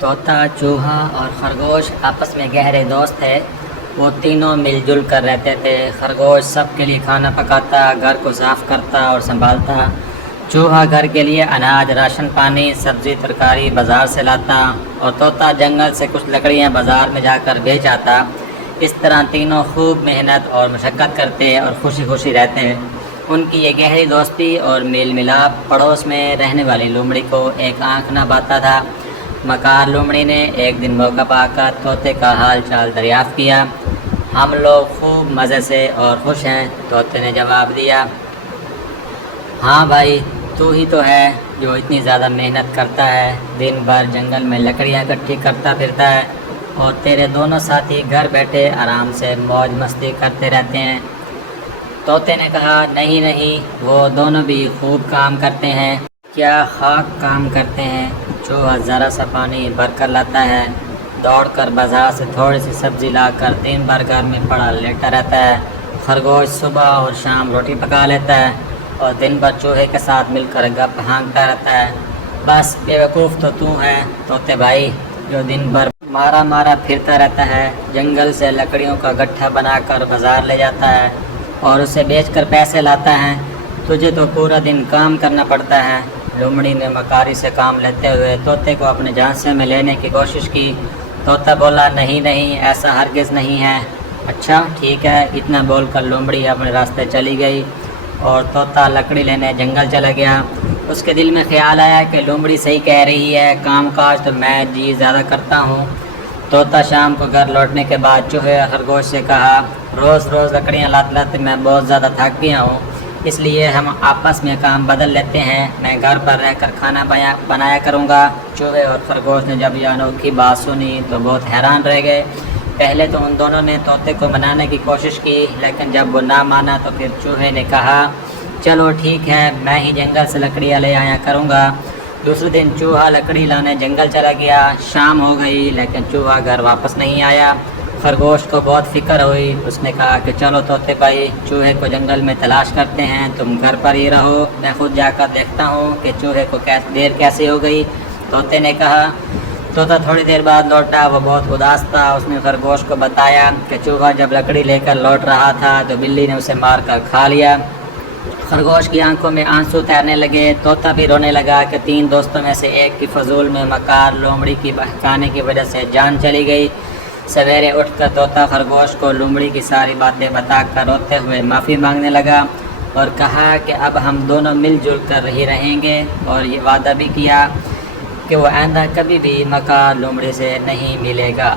طوطا، چوہا اور خرگوش آپس میں گہرے دوست تھے۔ وہ تینوں مل جل کر رہتے تھے۔ خرگوش سب کے لیے کھانا پکاتا، گھر کو صاف کرتا اور سنبھالتا۔ چوہا گھر کے لیے اناج، راشن پانی، سبزی ترکاری بازار سے لاتا، اور طوطا جنگل سے کچھ لکڑیاں بازار میں جا کر بیچ آتا۔ اس طرح تینوں خوب محنت اور مشقت کرتے اور خوشی خوشی رہتے۔ ان کی یہ گہری دوستی اور میل ملاپ پڑوس میں رہنے والی لومڑی کو ایک آنکھ نہ بھاتا تھا۔ مکار لومڑی نے ایک دن موقع پا کر طوطے کا حال چال دریافت کیا۔ ہم لوگ خوب مزے سے اور خوش ہیں، طوطے نے جواب دیا۔ ہاں بھائی، تو ہی تو ہے جو اتنی زیادہ محنت کرتا ہے، دن بھر جنگل میں لکڑیاں اکٹھی کرتا پھرتا ہے، اور تیرے دونوں ساتھی گھر بیٹھے آرام سے موج مستی کرتے رہتے ہیں۔ طوطے نے کہا، نہیں نہیں، وہ دونوں بھی خوب کام کرتے ہیں۔ کیا خاک کام کرتے ہیں؟ چوہا ذرا سا پانی بھر کر لاتا ہے، دوڑ کر بازار سے تھوڑی سی سبزی لا کر دن بھر گھر میں پڑا لیٹا رہتا ہے۔ خرگوش صبح اور شام روٹی پکا لیتا ہے اور دن بھر چوہے کے ساتھ مل کر گپ ہانکتا رہتا ہے۔ بس بیوقوف تو ہے طوطے بھائی، جو دن بھر مارا پھرتا رہتا ہے، جنگل سے لکڑیوں کا گٹھا بنا کر بازار لے جاتا ہے اور اسے بیچ کر پیسے لاتا ہے۔ تجھے تو پورا دن کام کرنا پڑتا ہے۔ لومڑی نے مکاری سے کام لیتے ہوئے طوطے کو اپنے جھانسے میں لینے کی کوشش کی۔ طوطا بولا، نہیں نہیں، ایسا ہرگز نہیں ہے۔ اچھا ٹھیک ہے، اتنا بول کر لومڑی اپنے راستے چلی گئی اور طوطا لکڑی لینے جنگل چلا گیا۔ اس کے دل میں خیال آیا کہ لومڑی صحیح کہہ رہی ہے، کام کاج تو میں جی زیادہ کرتا ہوں۔ طوطا شام کو گھر لوٹنے کے بعد چوہے اور خرگوش سے کہا، روز روز لکڑیاں لاتے میں بہت زیادہ تھک گیا ہوں، اس لیے ہم آپس میں کام بدل لیتے ہیں۔ میں گھر پر رہ کر کھانا بنایا کروں گا۔ چوہے اور خرگوش نے جب یہ انوکھی بات سنی تو بہت حیران رہ گئے۔ پہلے تو ان دونوں نے طوطے کو منانے کی کوشش کی، لیکن جب وہ نہ مانا تو پھر چوہے نے کہا، چلو ٹھیک ہے، میں ہی جنگل سے لکڑیاں لے آیا کروں گا۔ دوسرے دن چوہا لکڑی لانے جنگل چلا گیا۔ شام ہو گئی لیکن چوہا گھر واپس نہیں آیا۔ خرگوش کو بہت فکر ہوئی۔ اس نے کہا کہ چلو طوطے بھائی، چوہے کو جنگل میں تلاش کرتے ہیں، تم گھر پر ہی رہو، میں خود جا کر دیکھتا ہوں کہ چوہے کو دیر کیسے ہو گئی۔ طوطے نے کہا۔ طوطا تھوڑی دیر بعد لوٹا، وہ بہت اداس تھا۔ اس نے خرگوش کو بتایا کہ چوہا جب لکڑی لے کر لوٹ رہا تھا تو بلی نے اسے مار کر کھا لیا۔ خرگوش کی آنکھوں میں آنسو تیرنے لگے۔ طوطا بھی رونے لگا کہ تین دوستوں میں سے ایک کی فضول میں مکار لومڑی کی بہکانے کی وجہ سے جان چلی گئی۔ سویرے اٹھ کر طوطا خرگوش کو لومڑی کی ساری باتیں بتا کر روتے ہوئے معافی مانگنے لگا اور کہا کہ اب ہم دونوں مل جل کر ہی رہیں گے، اور یہ وعدہ بھی کیا کہ وہ آئندہ کبھی بھی مکار لومڑی سے نہیں ملے گا۔